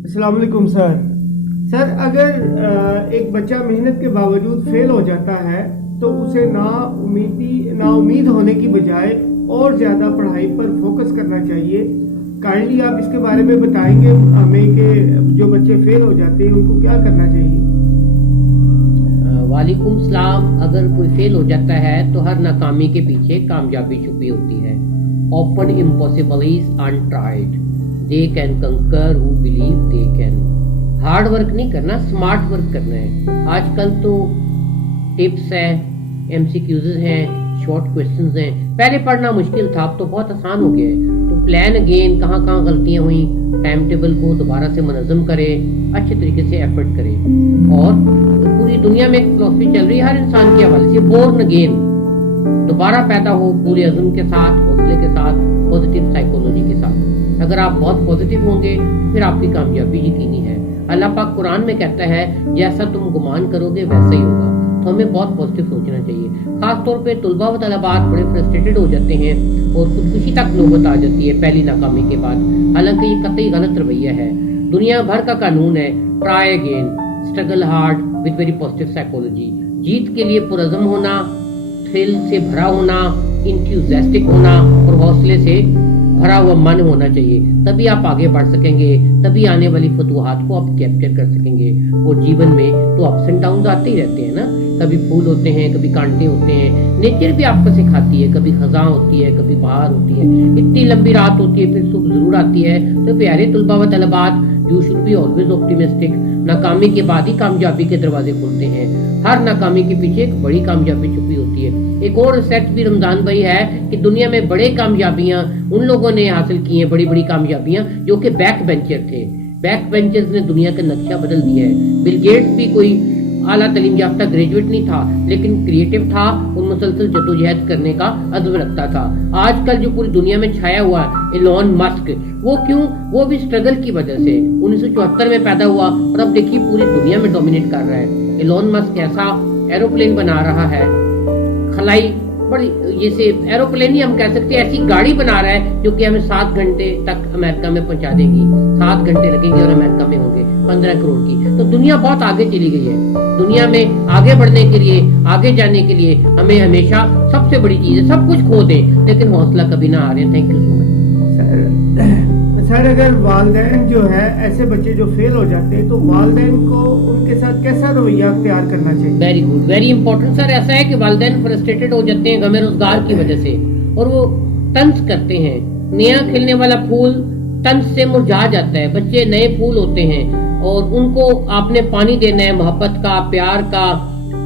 السلام علیکم سر. سر اگر ایک بچہ محنت کے باوجود فیل ہو جاتا ہے تو اسے نا امید ہونے کی بجائے اور زیادہ پڑھائی پر فوکس کرنا چاہیے. کائنڈلی آپ اس کے بارے میں بتائیں گے ہمیں کہ جو بچے فیل ہو جاتے ہیں ان کو کیا کرنا چاہیے؟ وعلیکم السلام. اگر کوئی فیل ہو جاتا ہے تو ہر ناکامی کے پیچھے کامیابی چھپی ہوتی ہے. Often impossible is untried. They can conquer who believe they can. Hard work نہیں کرنا، سمارٹ ورک کرنا ہے. آج کل تو ٹپس ہیں، ایم سی کیوزز ہیں، شارٹ کویشچنز ہیں. پہلے پڑھنا مشکل تھا، اب تو بہت آسان ہو گیا ہے. تو پلان اگین، کہاں کہاں غلطیاں ہوئیں، ٹائم ٹیبل کو دوبارہ سے منظم کرے، اچھے طریقے سے ایفرٹ کرے. اور پوری دنیا میں ایک فلسفی چل رہی ہے ہر انسان کے حوالے سے، بورن اگین، دوبارہ پیدا ہو پورے عزم کے ساتھ، حوصلے کے ساتھ، پازیٹیو سائیکولوجی کے ساتھ. اگر آپ بہت پازیٹیو ہوں گے پھر آپ کی کامیابی یقینی ہے. اللہ پاک قرآن میں کہتا ہے جیسا تم گمان کرو گے ویسا ہی ہوگا. تو ہمیں بہت پازیٹیو سوچنا چاہیے. خاص طور پہ طلباء و طالبات بڑے فرسٹریٹڈ ہو جاتے ہیں اور خودکشی تک نوبت آ جاتی ہے پہلی ناکامی کے بعد. حالانکہ یہ قطعی غلط رویہ ہے. دنیا بھر کا قانون ہے try again, struggle hard with very positive psychology. جیت کے لیے پرعزم ہونا، تھرل سے بھرا ہونا، انتھوزیاسٹک ہونا اور حوصلے سے بھرا ہوا من ہونا چاہیے. تبھی آپ آگے بڑھ سکیں گے، تبھی آنے والی فتوحات کو آپ کیپچر کر سکیں گے. اور جیون میں تو اپس اینڈ ڈاؤنز آتے ہی رہتے ہیں نا. کبھی پھول ہوتے ہیں، کبھی کانٹے ہوتے ہیں. نیچر بھی آپ کو سکھاتی ہے، کبھی خزاں ہوتی ہے، کبھی بہار ہوتی ہے. اتنی لمبی رات ہوتی ہے، پھر صبح ضرور آتی ہے. تو پیارے طلباء و طالبات، you should be always optimistic. ناکامی کے بعد ہی کامیابی کے دروازے کھلتے ہیں. ہر ناکامی کے پیچھے ایک بڑی کامیابی چھپی ہوتی ہے. ایک اور ریسرچ بھی رمضان بھائی ہے کہ دنیا میں بڑے کامیابیاں ان لوگوں نے حاصل کی ہیں، بڑی بڑی کامیابیاں جو کہ بیک بینچر تھے. بیک بینچرز نے دنیا کا نقشہ بدل دیا ہے. بل گیٹس بھی کوئی اعلیٰ تعلیم یافتہ گریجویٹ نہیں تھا، لیکن کریٹو تھا اور مسلسل جدوجہد کرنے کا عزم رکھتا تھا. آج کل جو پوری دنیا میں چھایا ہوا ایلون مسک، وہ کیوں؟ وہ بھی اسٹرگل کی وجہ سے 1974 میں پیدا ہوا اور اب دیکھیے پوری دنیا میں ڈومینیٹ کر رہا ہے. ایلون مسک ایسا ایروپلین بنا رہا ہے، خلائی بڑی جیسے ایروپلین ہی ہم کہہ سکتے ہیں، ایسی گاڑی بنا رہا ہے جو کہ ہمیں 7 گھنٹے تک امریکہ میں پہنچا دے گی. 7 گھنٹے لگیں گے اور امریکہ میں ہوں گے 15 کروڑ کی. تو دنیا بہت آگے چلی گئی ہے. دنیا میں آگے بڑھنے کے لیے، آگے جانے کے لیے ہمیں ہمیشہ سب سے بڑی چیز ہے سب کچھ کھو دیں لیکن حوصلہ کبھی نہ ہارے. تھینک یو سو مچ. سر اگر والدین جو ہے ایسے بچے جو فیل ہو جاتے ہیں تو والدین کو ان کے ساتھ کیسا رویہ اختیار کرنا چاہیے؟ Very good, very important. Sir ایسا ہے کہ والدین فرسٹریٹڈ ہو جاتے ہیں غم روزگار کی وجہ سے اور وہ طنز کرتے ہیں. نیا کھلنے والا پھول طنز سے مرجھا جاتا ہے. بچے نئے پھول ہوتے ہیں اور ان کو آپ نے پانی دینا ہے، محبت کا، پیار کا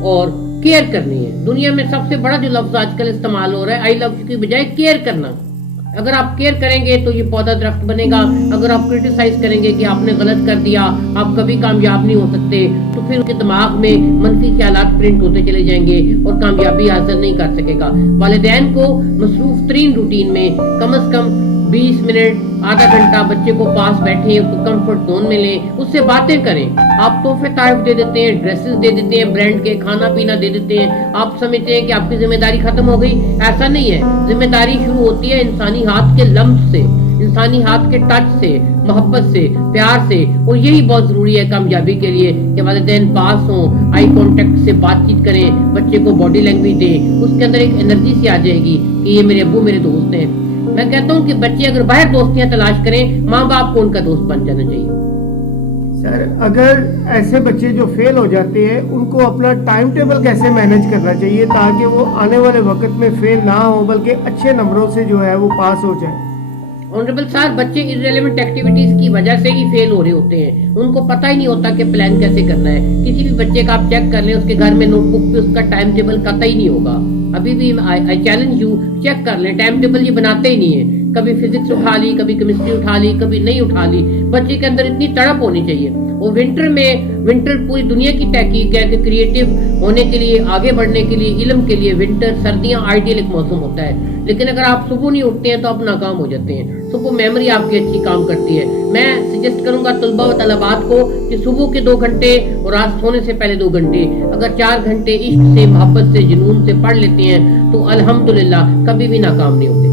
اور کیئر کرنی ہے. دنیا میں سب سے بڑا جو لفظ آج کل استعمال ہو رہا ہے آئی لو یو کی بجائے کیئر کرنا. اگر آپ کیئر کریں گے تو یہ پودا درخت بنے گا. اگر آپ کرٹیسائز کریں گے کہ آپ نے غلط کر دیا، آپ کبھی کامیاب نہیں ہو سکتے، تو پھر اس کے دماغ میں منفی خیالات پرنٹ ہوتے چلے جائیں گے اور کامیابی حاصل نہیں کر سکے گا. والدین کو مصروف ترین روٹین میں کم از کم 20 منٹ، آدھا گھنٹہ بچے کو پاس بیٹھیں، اس کو کمفرٹ زون میں لیں، اس سے باتیں کریں. آپ تحفے تحائف دے دیتے ہیں، ڈریسز دے دیتے ہیں، برانڈ کے کھانا پینا دے دیتے ہیں. آپ سمجھتے ہیں کہ آپ کی ذمہ داری ختم ہو گئی. ایسا نہیں ہے. ذمہ داری شروع ہوتی ہے انسانی ہاتھ کے لمس سے، انسانی ہاتھ کے ٹچ سے، محبت سے، پیار سے. اور یہی بہت ضروری ہے کامیابی کے لیے کہ والدین پاس ہوں، آئی کانٹیکٹ سے بات چیت کریں، بچے کو باڈی لینگویج دیں. اس کے اندر ایک انرجی سی آ جائے گی کہ یہ میرے ابو میرے دوست ہیں. میں کہتا ہوں کہ بچے اگر باہر دوستیاں تلاش کریں، ماں باپ کو ان کا دوست بن جانا چاہیے. سر اگر ایسے بچے جو فیل ہو جاتے ہیں ان کو اپنا ٹائم ٹیبل کیسے مینیج کرنا چاہیے تاکہ وہ آنے والے وقت میں فیل نہ ہو بلکہ اچھے نمبروں سے جو ہے وہ پاس ہو جائے؟ آنریبل صاحب، بچے ارریلیونٹ ایکٹیویٹیز کی وجہ سے ہی فیل ہو رہے ہوتے ہیں. ان کو پتہ ہی نہیں ہوتا کہ پلان کیسے کرنا ہے. کسی بھی بچے کا آپ چیک کر لیں، اس کے گھر میں نوٹ بک پہ اس کا ٹائم ٹیبل قطعی نہیں ہوگا. ابھی بھی آئی چیلنج یو، چیک کر لیں، ٹائم ٹیبل یہ بناتے ہی نہیں ہے. کبھی فزکس اٹھا لی، کبھی کیمسٹری اٹھا لی، کبھی نہیں اٹھا لی. بچے کے اندر اتنی تڑپ ہونی چاہیے. اور ونٹر پوری دنیا کی تحقیق ہے کہ کریٹو ہونے کے لیے، آگے بڑھنے کے لیے، علم کے لیے ونٹر، سردیاں آئیڈیل ایک موسم ہوتا ہے. لیکن اگر آپ صبح نہیں اٹھتے ہیں تو آپ ناکام ہو جاتے ہیں. صبح میموری آپ کی اچھی کام کرتی ہے. میں سجیسٹ کروں گا طلباء و طالبات کو کہ صبح کے 2 گھنٹے اور رات سونے سے پہلے 2 گھنٹے اگر 4 گھنٹے عشق سے، محبت سے، جنون سے پڑھ لیتے ہیں تو الحمدللہ کبھی بھی ناکام نہیں ہوتے.